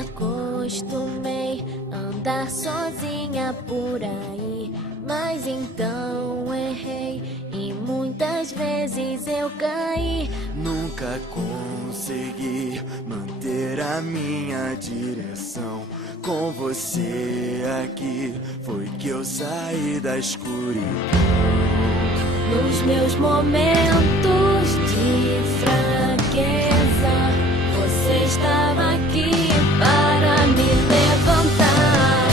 acostumei a andar sozinha por aí, mas então errei e muitas vezes eu caí. Nunca consegui manter a minha direção. Com você aqui foi que eu saí da escuridão. Nos meus momentos de fraqueza, você estava aqui para me levantar.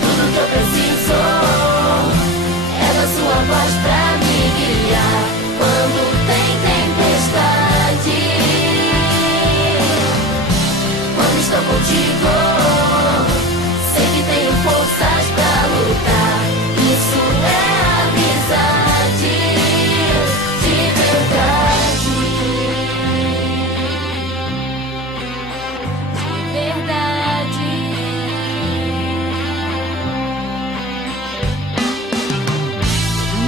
Tudo que eu preciso é da sua voz pra me guiar quando tem tempestade. Quando estou contigo, sei que tenho forças pra lutar. Isso é amizade de verdade. De verdade.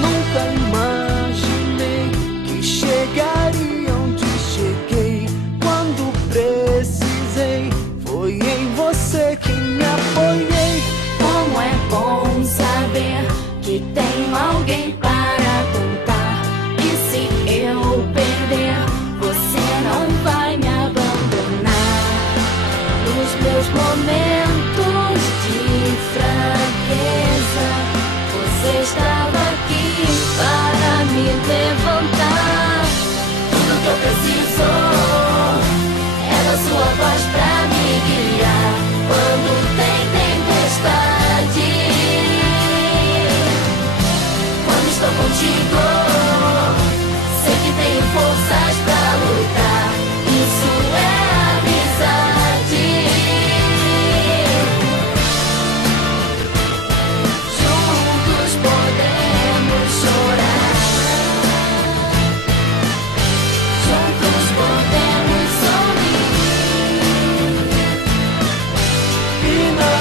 Nunca imaginei que chegaria onde cheguei. Quando precisei, foi em você que me apoiei. Como é bom saber que tenho alguém para contar. E se eu perder, você não vai me abandonar. Nos meus momentos de fraqueza, você estava aqui para me levantar. Tudo que eu preciso é da sua voz pra me guiar quando tem tempestade. Quando estou contigo, sei que tenho forças pra lutar. Isso é amizade. Juntos podemos chorar. Juntos podemos sorrir. E na